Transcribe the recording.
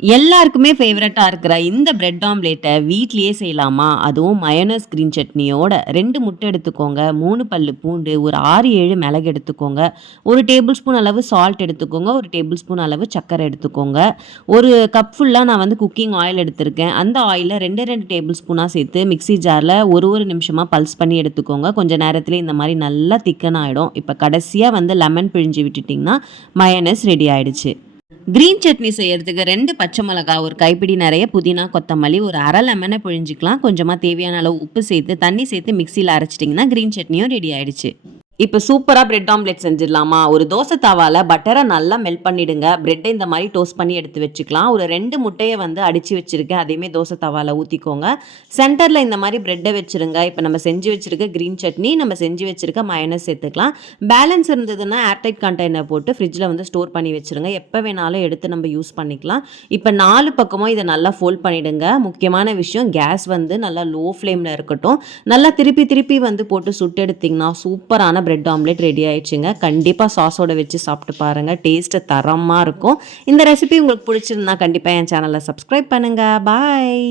எல்லாருக்குமே ஃபேவரட்டா இருக்கிற இந்த பிரெட் ஆம்லேட்ட வீட்லயே செய்யலாமா? அதுவும் மயோனைஸ் கிரீன் சட்னியோட 2 முட்டை எடுத்துக்கோங்க, 3 பல்லு பூண்டு, ஒரு 6, 7 மிளகு எடுத்துக்கோங்க, 1 டேபிள் ஸ்பூன் அளவு சால்ட் எடுத்துக்கோங்க, 1 டேபிள் ஸ்பூன் அளவு சர்க்கரை எடுத்துக்கோங்க. 1 கப் ஃபுல்லா நான் வந்து குக்கிங் ஆயில் எடுத்திருக்கேன். அந்த ஆயில 2, 2 டேபிள் ஸ்பூனா சேர்த்து மிக்ஸி ஜார்ல ஒரு நிமிஷமா பல்ஸ் பண்ணி எடுத்துக்கோங்க. கொஞ்ச நேரத்திலே இந்த மாரி நல்லா திக்கன் ஆயிடும். இப்ப கடைசியா வந்து லெமன் பிழிஞ்சு விட்டுட்டீங்கன்னா, மயோனைஸ் ரெடி ஆயிடுச்சு. கிரீன் சட்னி செய்யறதுக்கு 2 பச்சை மிளகா, ஒரு கைப்பிடி நெறைய புதினா, கொத்தமல்லி, ஒரு 1/2 லெமன பிழிஞ்சுக்கலாம். கொஞ்சமா தேவையான அளவு உப்பு சேர்த்து, தண்ணி சேர்த்து மிக்ஸியில அரைச்சிட்டிங்கன்னா, கிரீன் சட்னியும் ரெடி ஆயிடுச்சு. இப்ப சூப்பரா பிரெட் ஆம்லெட் செஞ்சிடலாமா? ஒரு தோசை தவால பட்டரை நல்லா மெல்ட் பண்ணிடுங்க. பிரெட்டை இந்த மாதிரி டோஸ்ட் பண்ணி எடுத்து வச்சுக்கலாம். ஒரு 2 முட்டையை வந்து அடிச்சு வச்சிருக்கேன். அதையுமே தோசை தவால ஊற்றிக்கோங்க. சென்டரில் இந்த மாதிரி பிரெட்டை வச்சுருங்க. இப்போ நம்ம செஞ்சு வச்சிருக்க கிரீன் சட்னி, நம்ம செஞ்சு வச்சிருக்க மயோனைஸ் சேர்த்துக்கலாம். பேலன்ஸ் இருந்ததுன்னா ஏர்டைட் கண்டெய்னர் போட்டு ஃப்ரிட்ஜில் வந்து ஸ்டோர் பண்ணி வச்சுருங்க. எப்போ வேணாலும் எடுத்து நம்ம யூஸ் பண்ணிக்கலாம். இப்போ 4 பக்கமும் இதை நல்லா ஃபோல்ட் பண்ணிவிடுங்க. முக்கியமான விஷயம், கேஸ் வந்து நல்லா லோ ஃப்ளேமில் இருக்கட்டும். நல்லா திருப்பி திருப்பி வந்து போட்டு சுட்டு எடுத்திங்கன்னா சூப்பரான பிரெட் ஆம்லெட் ரெடி ஆயிடுச்சுங்க. கண்டிப்பாக சாஸோட வச்சு சாப்பிட்டு பாருங்கள். டேஸ்ட்டு தரமாக இருக்கும். இந்த ரெசிபி உங்களுக்கு பிடிச்சிருந்தா கண்டிப்பாக என் சேனலை சப்ஸ்கிரைப் பண்ணுங்கள். பாய்.